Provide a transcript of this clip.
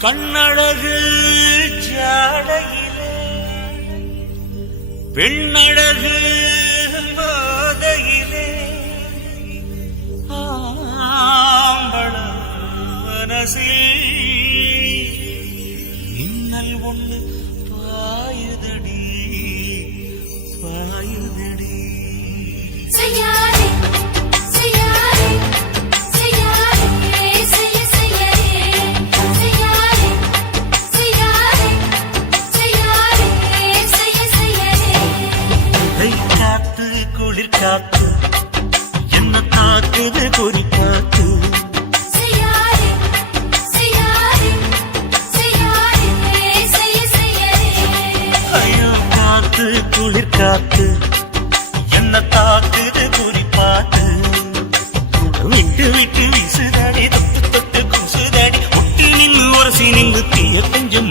கண்ணழகு ஜாடையிலே பெண்ணழகு மாதையிலே ஆம்பள மனசில் மின்னல் ஒண்ணு பாயுதடி பாயுதடி. செய்யா குளிர் காத்து என்ன தாக்குது குறி காத்து? ஐயோ காத்து குளிர் காத்து என்ன தாக்குது குறி பார்த்து விட்டு விட்டு வீசுதாடி தொட்டு தொட்டு குசுதாடி முட்டி நின்று உரசி நின்று தீய கொஞ்சம்